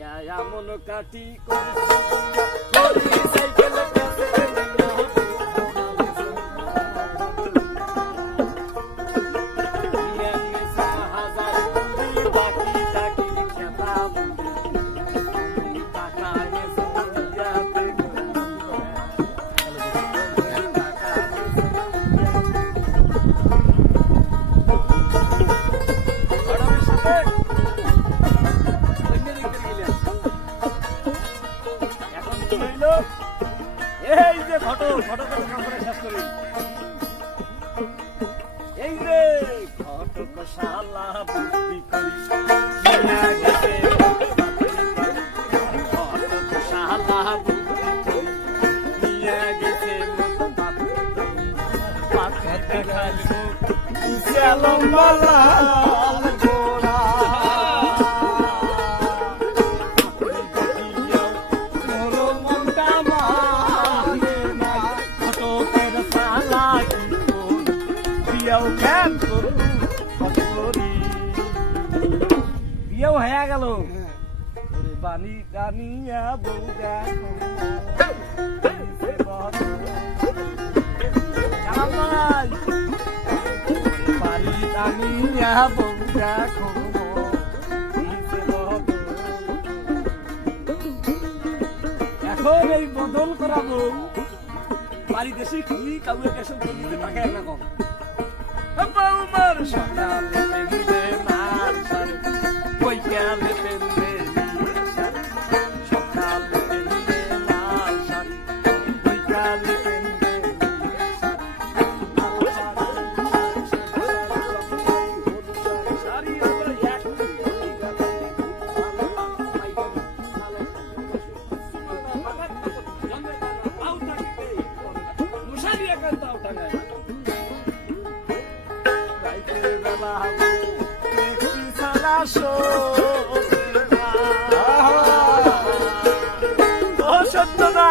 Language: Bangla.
এমন কাটি করছি সাইকেল এই যে ফটো শেষ করি এই যে ঘটক শালা বুদ্ধি করি ঘটক শালা বুদ্ধি করি নিয়ে গেছে পাথর খালি লম্বা বিয়েও হয়ে গেল বানি টানিয়া বউ দেখো বানি টানিয়া বউ দেখো এখন এই বদল করাবো বাড়িতে এসে কি কাউকে কেসব করতে টাকা না কম আমার সকালে পেলে মার সারে কই গেলে পেলে সকালে পেলে মার সারে কই গেলে পেলে সত্য না